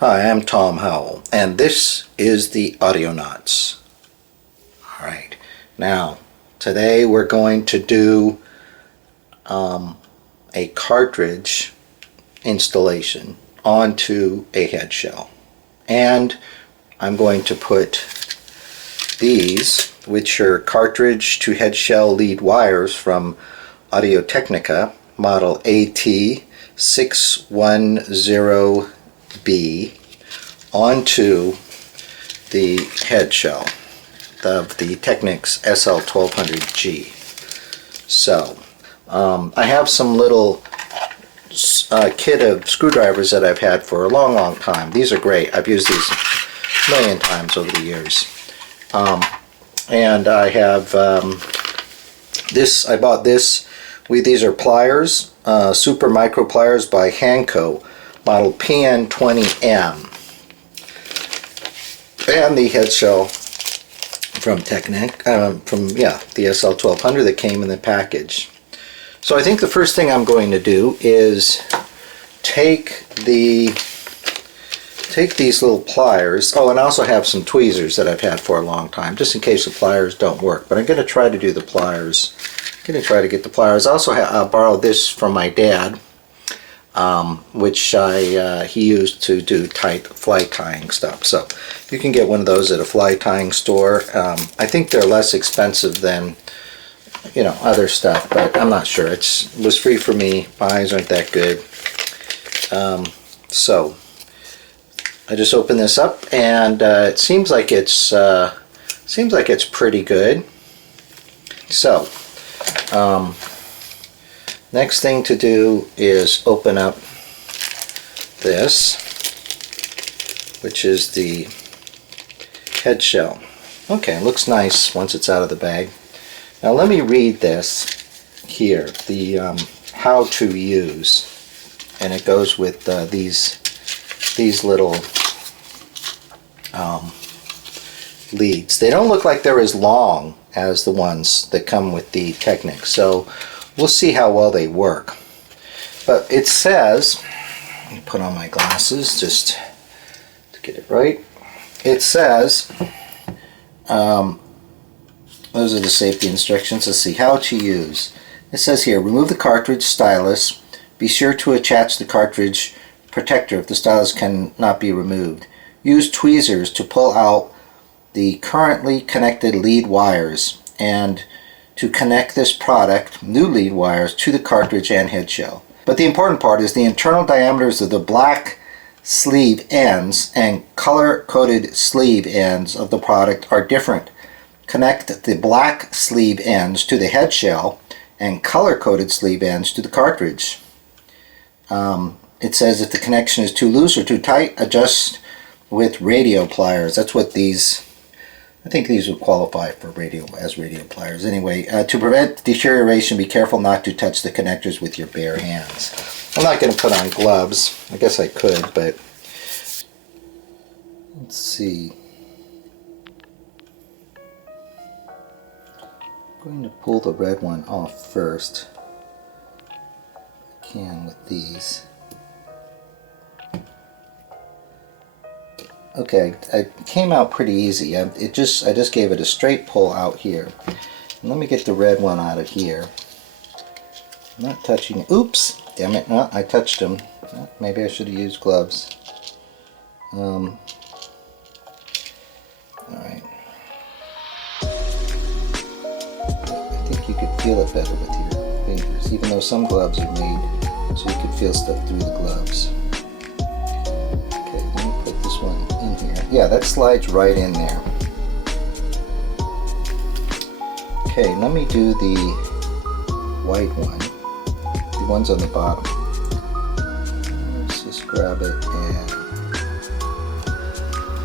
Hi, I'm Tom Howell, and this is the Audionauts. Alright, now, today we're going to do a cartridge installation onto a head shell. And I'm going to put these, which are cartridge to head shell lead wires from Audio Technica, model AT610B, onto the head shell of the Technics SL-1210G. So I have some little kit of screwdrivers that I've had for a long time. These are great. I've used these a million times over the years. And I have this. I bought this. These are pliers, super micro pliers by Hanco, model PN20M, and the head shell from Technic, the SL-1200 that came in the package. So I think the first thing I'm going to do is take these little pliers. Oh, and I also have some tweezers that I've had for a long time, just in case the pliers don't work. But I'm going to try to do the pliers. I'm going to try to get the pliers. I also borrowed this from my dad, which he used to do fly tying stuff. So you can get one of those at a fly tying store. I think they're less expensive than other stuff, but I'm not sure. It was free for me. My eyes aren't that good. So I just open this up, and it seems like it's pretty good. So next thing to do is open up this, which is the head shell. Okay, it looks nice once it's out of the bag. Now let me read this here, the how to use, and it goes with these little leads. They don't look like they're as long as the ones that come with the Technic, so we'll see how well they work. But it says, let me put on my glasses just to get it right. It says, those are the safety instructions. Let's see how to use. It says here, remove the cartridge stylus. Be sure to attach the cartridge protector if the stylus cannot be removed. Use tweezers to pull out the currently connected lead wires and to connect this product, new lead wires, to the cartridge and head shell. But the important part is the internal diameters of the black sleeve ends and color-coded sleeve ends of the product are different. Connect the black sleeve ends to the head shell and color-coded sleeve ends to the cartridge. It says if the connection is too loose or too tight, adjust with radio pliers. That's what these, I think these would qualify for radio pliers. Anyway, to prevent deterioration, be careful not to touch the connectors with your bare hands. I'm not going to put on gloves. I guess I could, but let's see. I'm going to pull the red one off first. I can with these. Okay, it came out pretty easy. I just gave it a straight pull out here. And let me get the red one out of here. I'm not touching it. Oops! Damn it! No, I touched them. Maybe I should have used gloves. All right. I think you could feel it better with your fingers, even though some gloves are made so you can feel stuff through the gloves. Okay, let me put this one in here. Yeah, that slides right in there. Okay, let me do the white one, the ones on the bottom. Let's just grab it and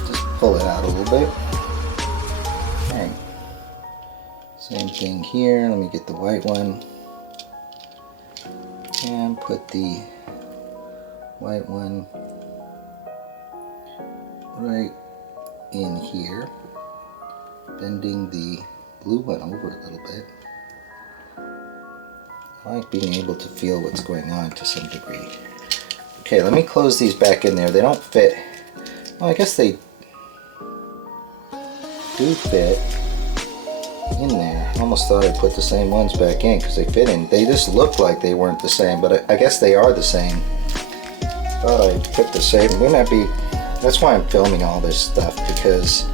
just pull it out a little bit. Okay. Same thing here. Let me get the white one and put the white one right in here, bending the blue one over a little bit. I like being able to feel what's going on to some degree. Okay, let me close these back in there. They don't fit Well, I guess they do fit in there. I almost thought I put the same ones back in because they fit in. They just look like they weren't the same, but I guess they are the same. Thought I put the same. Wouldn't that be? That's why I'm filming all this stuff, because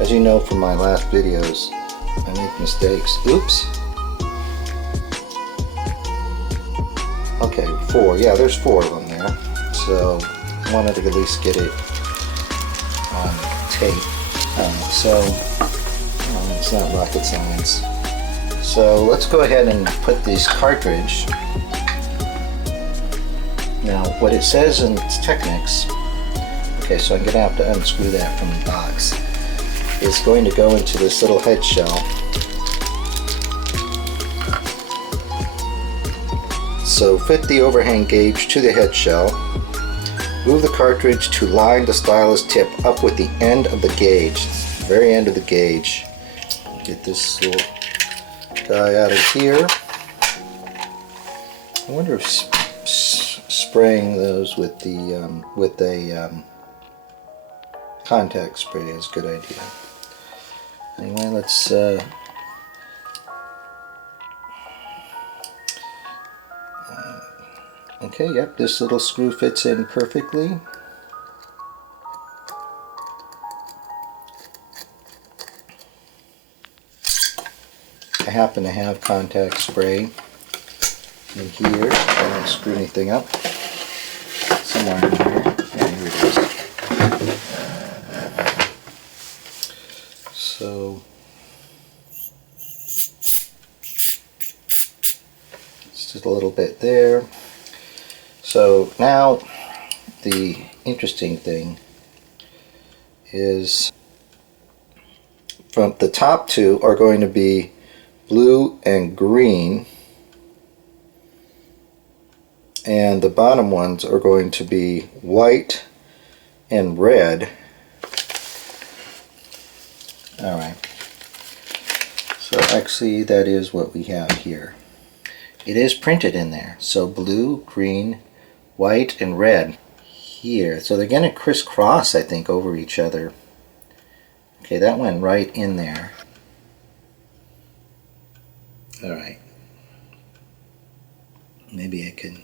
as you know from my last videos, I make mistakes. Oops. Okay, 4. Yeah, there's 4 of them there. So I wanted to at least get it on tape. So it's not rocket science. So let's go ahead and put this cartridge. Now what it says in Technics, okay, so I'm going to have to unscrew that from the box. It's going to go into this little head shell. So fit the overhang gauge to the head shell. Move the cartridge to line the stylus tip up with the end of the gauge, the very end of the gauge. Get this little guy out of here. I wonder if spraying those with a contact spray is a good idea. Anyway, let's okay, yep, this little screw fits in perfectly. I happen to have contact spray in here. I don't screw anything up. Somewhere in here. Yeah, here it is. So it's just a little bit there. So now the interesting thing is from the top 2 are going to be blue and green, and the bottom ones are going to be white and red. Alright, so actually that is what we have here. It is printed in there, so blue, green, white, and red here. So they're going to crisscross, I think, over each other. Okay, that went right in there. Alright. Maybe I can...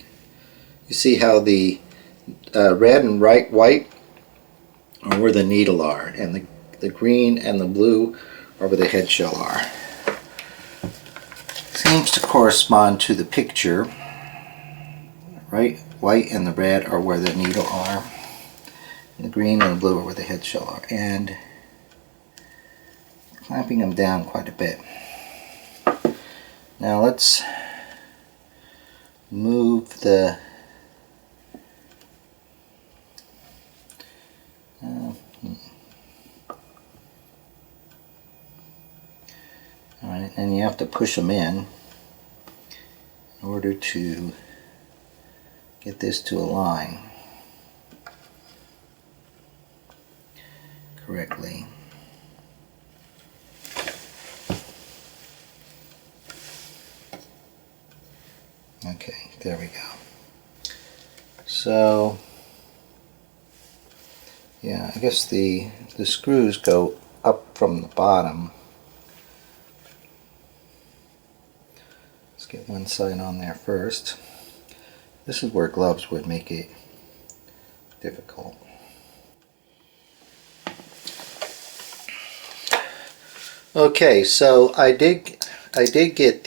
You see how the red and white are where the needle are, and the green and the blue are where the head shell are. Seems to correspond to the picture. Right? White and the red are where the needle are. And the green and the blue are where the head shell are. And clamping them down quite a bit. Now let's move the alright, and you have to push them in order to get this to align correctly. Okay, there we go. So yeah, I guess the screws go up from the bottom. Let's get one side on there first. This is where gloves would make it difficult. Okay, so I did get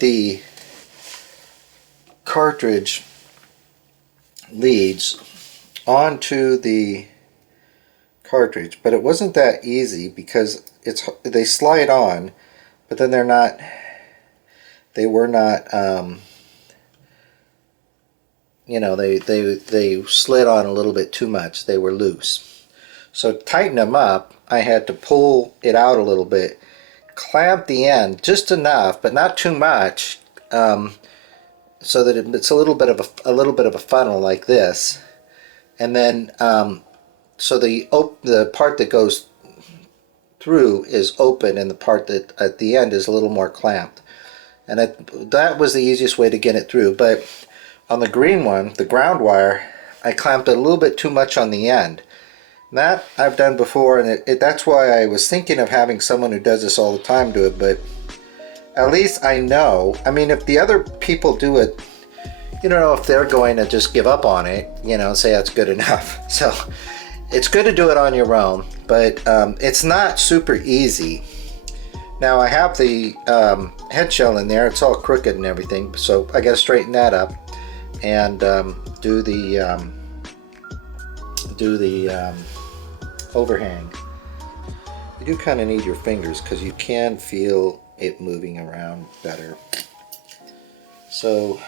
the cartridge leads onto the cartridge, but it wasn't that easy because they slide on, but then they were not you know, they slid on a little bit too much. They were loose. So to tighten them up, I had to pull it out a little bit, clamp the end just enough, but not too much, so that it's a little bit of a funnel like this, and then so the part that goes through is open, and the part that at the end is a little more clamped, and that was the easiest way to get it through. But on the green one, the ground wire, I clamped it a little bit too much on the end. That I've done before, and that's why I was thinking of having someone who does this all the time do it, but at least I know. I mean, if the other people do it, you don't know if they're going to just give up on it, you know, and say that's good enough. So it's good to do it on your own, but it's not super easy. Now I have the head shell in there. It's all crooked and everything, so I got to straighten that up and do the overhang. You do kind of need your fingers because you can feel it moving around better. So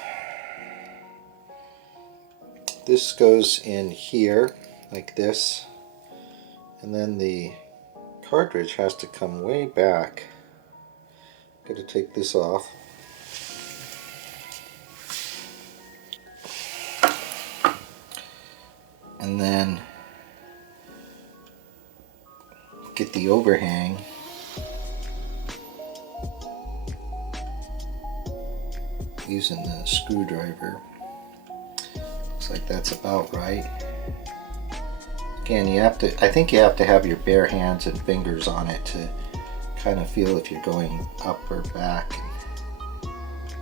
this goes in here like this, and then the cartridge has to come way back. Got to take this off. And then get the overhang. Using the screwdriver. Looks like that's about right. Again, you have to, I think you have to have your bare hands and fingers on it to kind of feel if you're going up or back.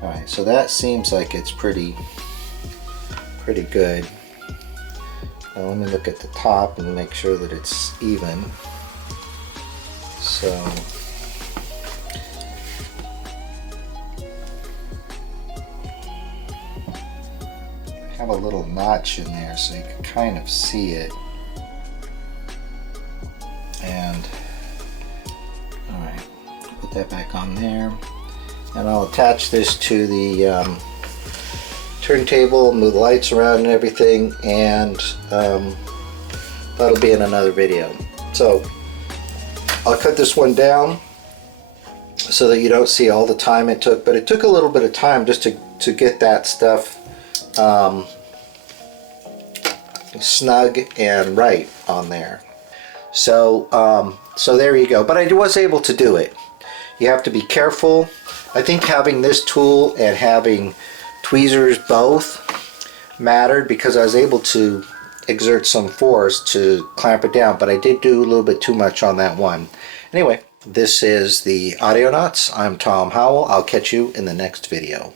Alright, so that seems like it's pretty good. Now let me look at the top and make sure that it's even. So I have a little notch in there so you can kind of see it. And alright, put that back on there. And I'll attach this to the turntable, move the lights around and everything, and that'll be in another video. So I'll cut this one down so that you don't see all the time it took, but it took a little bit of time just to get that stuff snug and right on there. So so there you go. But I was able to do it. You have to be careful. I think having this tool and having tweezers both mattered because I was able to exert some force to clamp it down, but I did do a little bit too much on that one. Anyway, this is the Audionauts. I'm Tom Howell. I'll catch you in the next video.